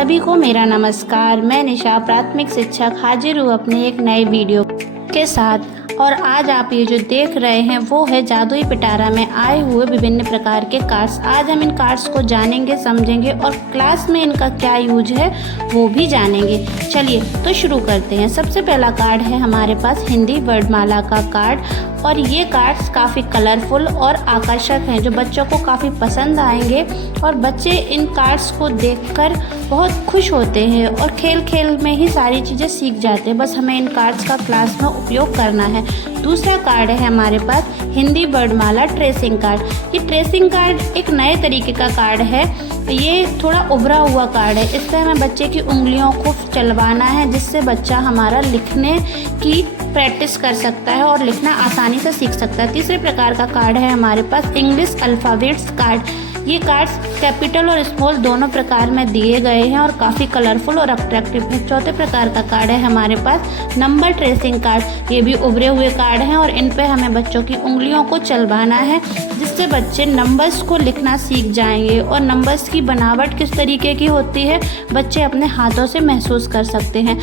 सभी को मेरा नमस्कार। मैं निशा प्राथमिक शिक्षक हाजिर हूँ अपने एक नए वीडियो के साथ। और आज आप ये जो देख रहे हैं वो है जादुई पिटारा में आए हुए विभिन्न प्रकार के कार्ड्स। आज हम इन कार्ड्स को जानेंगे, समझेंगे और क्लास में इनका क्या यूज है वो भी जानेंगे। चलिए तो शुरू करते हैं। सबसे पहला कार्ड है हमारे पास हिंदी वर्णमाला का कार्ड, और ये कार्ड्स काफ़ी कलरफुल और आकर्षक हैं जो बच्चों को काफ़ी पसंद आएंगे और बच्चे इन कार्ड्स को देखकर बहुत खुश होते हैं और खेल खेल में ही सारी चीज़ें सीख जाते हैं। बस हमें इन कार्ड्स का क्लास में उपयोग करना है। दूसरा कार्ड है हमारे पास हिंदी वर्णमाला ट्रेसिंग कार्ड। ये ट्रेसिंग कार्ड एक नए तरीके का कार्ड है। ये थोड़ा उभरा हुआ कार्ड है। इस पर हमें बच्चे की उंगलियों को चलवाना है जिससे बच्चा हमारा लिखने की प्रैक्टिस कर सकता है और लिखना आसानी से सीख सकता है। तीसरे प्रकार का कार्ड है हमारे पास इंग्लिश अल्फ़ाबेट्स कार्ड। ये कार्ड्स कैपिटल और स्मॉल दोनों प्रकार में दिए गए हैं और काफ़ी कलरफुल और अट्रैक्टिव है। चौथे प्रकार का कार्ड है हमारे पास नंबर ट्रेसिंग कार्ड। ये भी उभरे हुए कार्ड हैं और इन पे हमें बच्चों की उंगलियों को चलवाना है जिससे बच्चे नंबर्स को लिखना सीख जाएंगे और नंबर्स की बनावट किस तरीके की होती है बच्चे अपने हाथों से महसूस कर सकते हैं।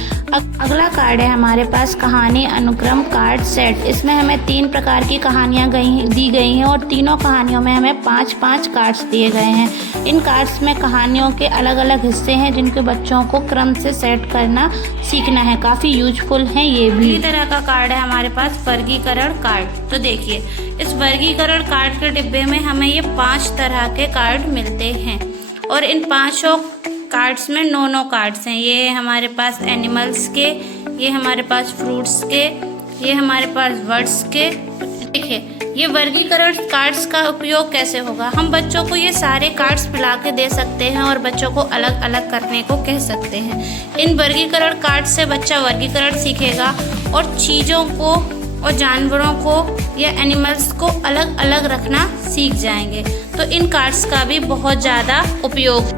अगला कार्ड है हमारे पास कहानी अनुक्रम कार्ड सेट। इसमें हमें 3 प्रकार की कहानियाँ दी गई हैं और तीनों कहानियों में हमें 5-5 कार्ड्स दिए गए हैं। इन कार्ड्स में कहानियों के अलग अलग हिस्से हैं जिनको बच्चों को क्रम से सेट करना सीखना है। काफ़ी यूजफुल हैं ये भी। इसी तरह का कार्ड है हमारे पास वर्गीकरण कार्ड। तो देखिए इस वर्गीकरण कार्ड के डिब्बे में हमें ये 5 तरह के कार्ड मिलते हैं और इन 5 कार्ड्स में 9 कार्ड्स हैं। ये हमारे पास एनिमल्स के, ये हमारे पास फ्रूट्स के, ये हमारे पास वर्ड्स के। देखिए ये वर्गीकरण कार्ड्स का उपयोग कैसे होगा। हम बच्चों को ये सारे कार्ड्स मिला के दे सकते हैं और बच्चों को अलग अलग करने को कह सकते हैं। इन वर्गीकरण कार्ड से बच्चा वर्गीकरण सीखेगा और चीज़ों को और जानवरों को या एनिमल्स को अलग अलग रखना सीख जाएंगे। तो इन कार्ड्स का भी बहुत ज़्यादा उपयोग।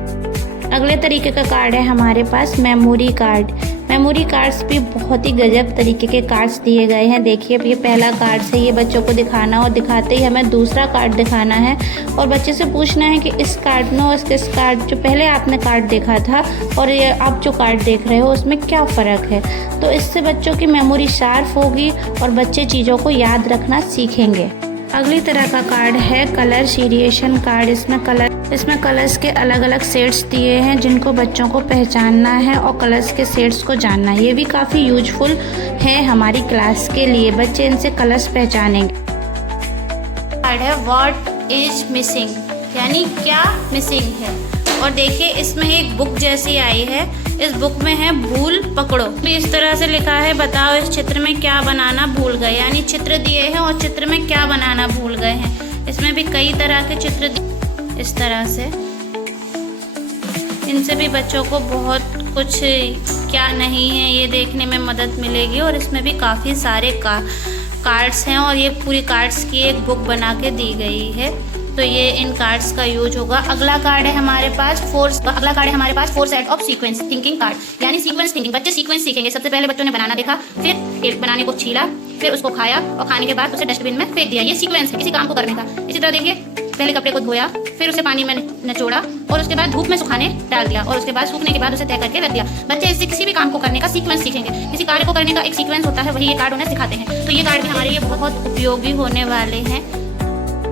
अगले तरीके का कार्ड है हमारे पास मेमोरी कार्ड। मेमोरी कार्ड्स भी बहुत ही गजब तरीके के कार्ड्स दिए गए हैं। देखिए ये पहला कार्ड है, ये बच्चों को दिखाना और दिखाते ही हमें दूसरा कार्ड दिखाना है और बच्चे से पूछना है कि इस कार्ड में और इस कार्ड जो पहले आपने कार्ड देखा था और ये आप जो कार्ड देख रहे हो उसमें क्या फ़र्क है। तो इससे बच्चों की मेमोरी शार्प होगी और बच्चे चीज़ों को याद रखना सीखेंगे। अगली तरह का कार्ड है कलर सीरिएशन कार्ड। इसमें कलर्स के अलग अलग शेड्स दिए हैं जिनको बच्चों को पहचानना है और कलर्स के शेड्स को जानना है। ये भी काफ़ी यूजफुल है हमारी क्लास के लिए। बच्चे इनसे कलर्स पहचानेंगे। कार्ड है व्हाट इज मिसिंग, यानी क्या मिसिंग है। और देखिए इसमें एक बुक जैसी आई है। इस बुक में है भूल पकड़ो। भी इस तरह से लिखा है बताओ इस चित्र में क्या बनाना भूल गए, यानी चित्र दिए हैं और चित्र में क्या बनाना भूल गए हैं। इसमें भी कई तरह के चित्र इस तरह से। इनसे भी बच्चों को बहुत कुछ क्या नहीं है ये देखने में मदद मिलेगी। और इसमें भी काफ़ी सारे कार्ड्स हैं और ये पूरी कार्ड्स की एक बुक बना के दी गई है। तो ये इन कार्ड्स का यूज होगा। अगला कार्ड है हमारे पास 4 set of sequence thinking card, यानी सीक्वेंस थिंकिंग। बच्चे सीक्वेंस सीखेंगे। सबसे पहले बच्चों ने बनाना देखा, फिर बनाने को छीला, फिर उसको खाया और खाने के बाद उसे डस्टबिन में फेंक दिया। ये सीक्वेंस है किसी काम को करने का। इसी तरह देखिए पहले कपड़े को धोया, फिर उसे पानी में निचोड़ा और उसके बाद धूप में सुखाने डाल दिया और उसके बाद सूखने के बाद उसे तय करके रख दिया। बच्चे इससे किसी भी काम को करने का सीक्वेंस सीखेंगे। किसी कार्य को करने का एक सीक्वेंस होता है, वही ये कार्ड उन्हें सिखाते हैं। तो ये कार्ड भी हमारे लिए बहुत उपयोगी होने वाले हैं।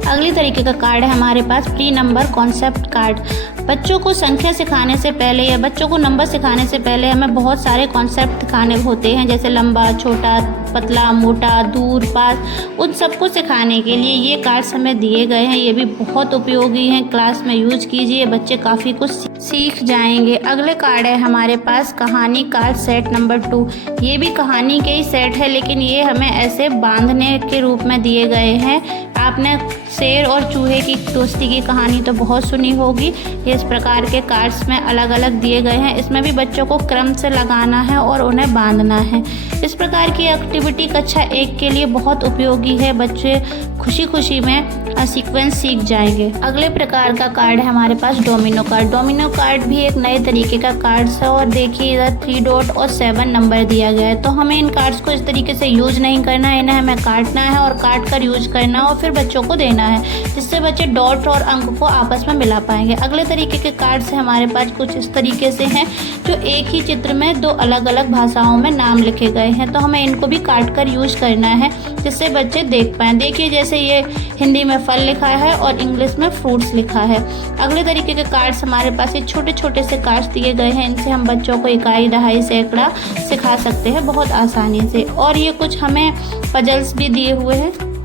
अगली तरीके का कार्ड है हमारे पास प्री नंबर कॉन्सेप्ट कार्ड। बच्चों को संख्या सिखाने से पहले या बच्चों को नंबर सिखाने से पहले हमें बहुत सारे कॉन्सेप्ट सिखाने होते हैं, जैसे लंबा, छोटा, पतला, मोटा, दूर, पास। उन सबको सिखाने के लिए ये कार्ड्स हमें दिए गए हैं। ये भी बहुत उपयोगी हैं। क्लास में यूज कीजिए, बच्चे काफ़ी कुछ सीख जाएंगे। अगले कार्ड है हमारे पास कहानी कार्ड सेट नंबर 2। ये भी कहानी के ही सेट है लेकिन ये हमें ऐसे बांधने के रूप में दिए गए हैं। आपने शेर और चूहे की दोस्ती की कहानी तो बहुत सुनी होगी। ये इस प्रकार के कार्ड्स में अलग अलग दिए गए हैं। इसमें भी बच्चों को क्रम से लगाना है और उन्हें बांधना है। इस प्रकार की एक्टिविटी कक्षा 1 के लिए बहुत उपयोगी है। बच्चे खुशी खुशी में सीक्वेंस सीख जाएंगे। अगले प्रकार का कार्ड है हमारे पास डोमिनो कार्ड। डोमिनो कार्ड भी एक नए तरीके का कार्ड है और देखिए इधर 3 डॉट और 7 नंबर दिया गया है। तो हमें इन कार्ड्स को इस तरीके से यूज नहीं करना है, इन्हें हमें काटना है और काट कर यूज करना है और फिर बच्चों को देना है, जिससे बच्चे डॉट और अंक को आपस में मिला पाएंगे। अगले तरीके के कार्ड्स हमारे पास कुछ इस तरीके से हैं जो एक ही चित्र में 2 अलग अलग भाषाओं में नाम लिखे गए हैं। तो हमें इनको भी काट कर यूज करना है जिससे बच्चे देख पाएँ। देखिए जैसे ये हिंदी में फल लिखा है और इंग्लिश में फ्रूट्स लिखा है। अगले तरीके के कार्ड्स हमारे पास ये छोटे छोटे से कार्ड्स दिए गए हैं। इनसे हम बच्चों को इकाई, दहाई, सैकड़ा सिखा सकते हैं बहुत आसानी से। और ये कुछ हमें पजल्स भी दिए हुए हैं।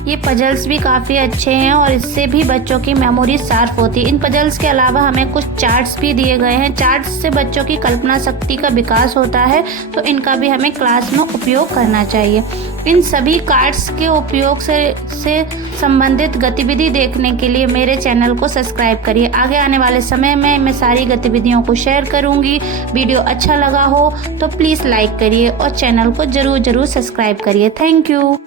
ये पजल्स भी काफ़ी अच्छे हैं और इससे भी बच्चों की मेमोरी शार्प होती है। इन पजल्स के अलावा हमें कुछ चार्ट्स भी दिए गए हैं। चार्ट्स से बच्चों की कल्पना शक्ति का विकास होता है, तो इनका भी हमें क्लास में उपयोग करना चाहिए। इन सभी कार्ड्स के उपयोग से संबंधित गतिविधि देखने के लिए मेरे चैनल को सब्सक्राइब करिए। आगे आने वाले समय में मैं सारी गतिविधियों को शेयर करूंगी। वीडियो अच्छा लगा हो तो प्लीज़ लाइक करिए और चैनल को ज़रूर सब्सक्राइब करिए। Thank you.